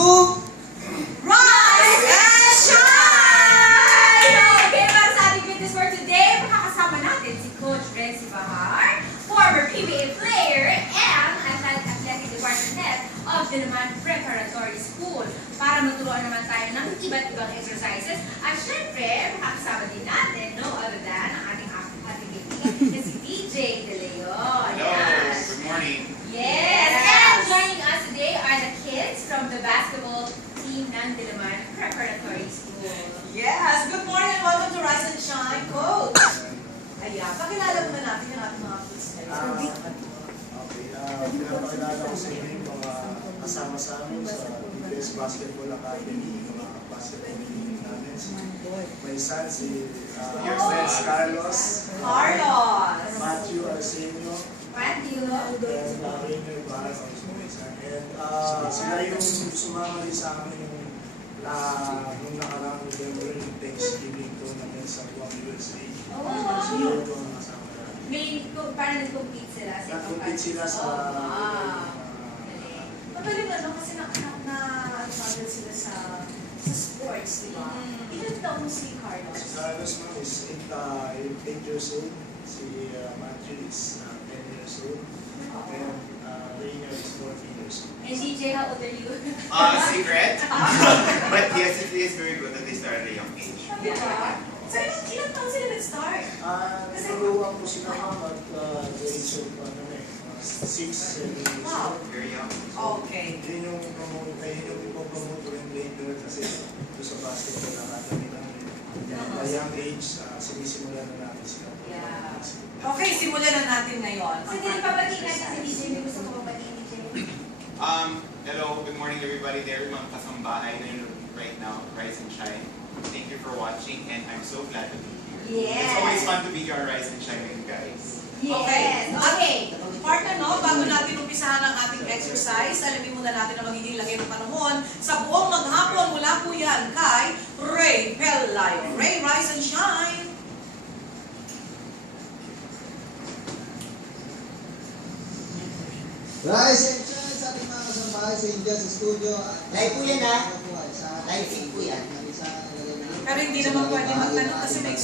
to Rise and Shine! Okay, para sa ating fitness for today, makakasama natin si Coach Renzi Bahar, former PBA player and athletic department head of Diliman Preparatory School, para maturuan naman tayo ng iba't ibang exercises. At syempre, makakasama din natin no other than ang ating kaibigan na si DJ De Leon. Hello, Yes. good morning. Yes, Yes. and joining us today are the kids from the basketball team ng Diliman Preparatory School. Yes, good morning and welcome to Rise and Shine, Coach. Ayan, pakilala muna natin yung ating mga kids ngayon. pinapakilala ko sa inyo yung mga kasama sa amin sa DBS Basketball Academy, yung mga basketball team namin. My son, si Carlos, Carlos. Matthew Arsenio, Matthew. and Rainer Ibarra, and sila yung sumama din sa amin nung nakaraang November yung Thanksgiving tournament sa Guam, USA. Sila yung mga kasama namin. Parang nag-compete sila sa Nag-compete sila sa Magaling ano kasi na-model sila sa sports, di ba? Ilan taon si Carlos? Si Carlos ma'am is 8 years old. Si Matthew is 10 years old. And Rainer is 14 years old. And DJ, how old are you? Secret? But yes, it is very good that they started at a young age. Di ba? So ilan taon sila nag-start? Tinuruan ko sila ma'am at the age of 6, 7 years Wow. old. Very young. Okay. Yun yung ipopromote ko rin later kasi ito sa basketball academy namin. At a young age, sinisimulan na natin sila. Yeah. Okay, simulan na natin ngayon. Sige, papatiin natin si DJ. May gusto ko papatiin, DJ. Hello, good morning everybody there, mga kasambahay na yun right now, Rise and Shine. Thank you for watching and I'm so glad to be here. Yes. It's always fun to be here on Rise and Shine with you guys. Yes. Okay. Partner, no, bago natin umpisahan ang ating exercise, alamin muna natin ang magiging lagay ng panahon sa buong maghapon mula po yan kay Ray Pelayo. Ray, rise and shine! Rise and shine sa ating mga kasambahay sa Indian Studio. Live po yan, ha? Sa Live feed po yan. Isa, Pero hindi naman pwede magtanong kasi may